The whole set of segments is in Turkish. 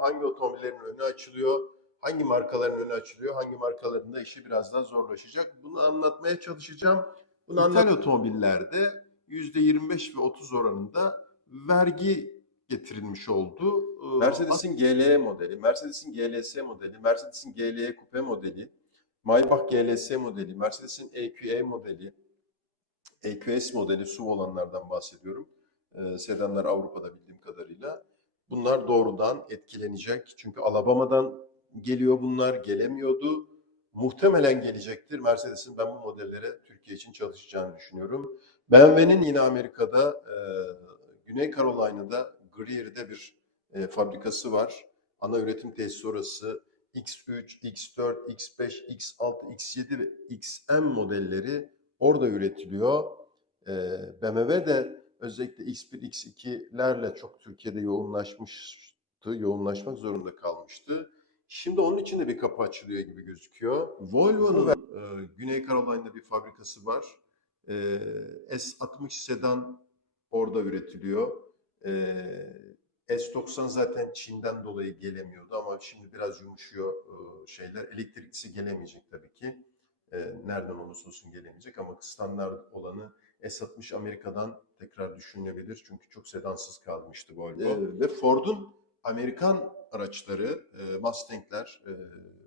Hangi otomobillerin önü açılıyor? Hangi markaların önü açılıyor? Hangi markaların da işi biraz daha zorlaşacak? Bunu anlatmaya çalışacağım. Bunu İthal otomobillerde %25 ve 30 oranında vergi getirilmiş oldu. Ee, Mercedes'in GLE modeli, Mercedes'in GLS modeli, Mercedes'in GLE Coupe modeli, Maybach GLS modeli, Mercedes'in EQE modeli, EQS modeli SUV olanlardan bahsediyorum. Ee, sedanlar Avrupa'da bildiğim kadarıyla. Bunlar doğrudan etkilenecek. Çünkü Alabama'dan geliyor bunlar, gelemiyordu. Muhtemelen gelecektir. Mercedes'in ben bu modellere Türkiye için çalışacağını düşünüyorum. BMW'nin yine Amerika'da, e, Güney Carolina'da, Greer'de bir e, fabrikası var. Ana üretim tesisi orası. X3, X4, X5, X6, X7 ve XM modelleri orada üretiliyor. E, BMW de özellikle X1, X2'lerle çok Türkiye'de yoğunlaşmıştı, yoğunlaşmak zorunda kalmıştı. Şimdi onun için de bir kapı açılıyor gibi gözüküyor. Volvo'nun e, Güney Carolina'da bir fabrikası var. E, S60 sedan orada üretiliyor. E, S90 zaten Çin'den dolayı gelemiyordu ama şimdi biraz yumuşuyor e, şeyler. Elektriklisi gelemeyecek tabii ki. E, nereden olursa olsun gelemeyecek ama standart olanı S60 Amerika'dan tekrar düşünülebilir. Çünkü çok sedansız kalmıştı Volvo. E, ve Ford'un Amerikan araçları, e, Mustang'ler,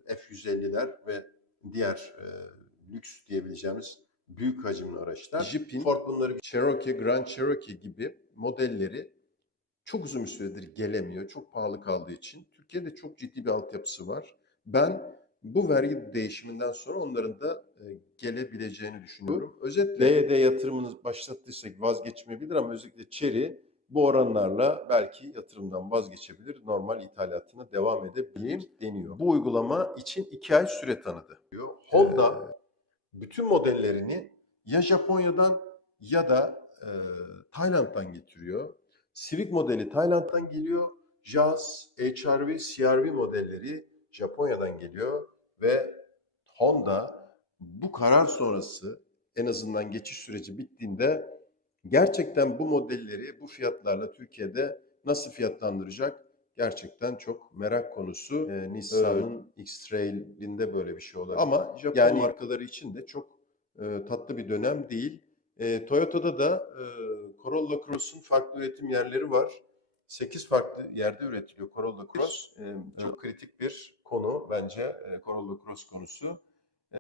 e, F-150'ler ve diğer e, lüks diyebileceğimiz büyük hacimli araçlar. Jeep'in, Ford bunları Cherokee, Grand Cherokee gibi modelleri çok uzun bir süredir gelemiyor. Çok pahalı kaldığı için. Türkiye'de çok ciddi bir altyapısı var. Ben bu vergi değişiminden sonra onların da e, gelebileceğini düşünüyorum. Özetle DYD yatırımını başlattıysak vazgeçmeyebilir ama özellikle Chery bu oranlarla belki yatırımdan vazgeçebilir, normal ithalatına devam edebilir deniyor. Bu uygulama için iki ay süre tanıdı. diyor. Honda bütün modellerini ya Japonya'dan ya da e, Tayland'dan getiriyor. Civic modeli Tayland'dan geliyor. Jazz, HRV, CRV modelleri Japonya'dan geliyor ve Honda bu karar sonrası en azından geçiş süreci bittiğinde gerçekten bu modelleri bu fiyatlarla Türkiye'de nasıl fiyatlandıracak? Gerçekten çok merak konusu. Ee, Nissan'ın X-Trail'inde böyle bir şey olabilir. Ama Japon Yani- markaları için de çok e, tatlı bir dönem değil. E, Toyota'da da e, Corolla Cross'un farklı üretim yerleri var. 8 farklı yerde üretiliyor Corolla Cross. E, çok kritik bir konu bence e, Corolla Cross konusu.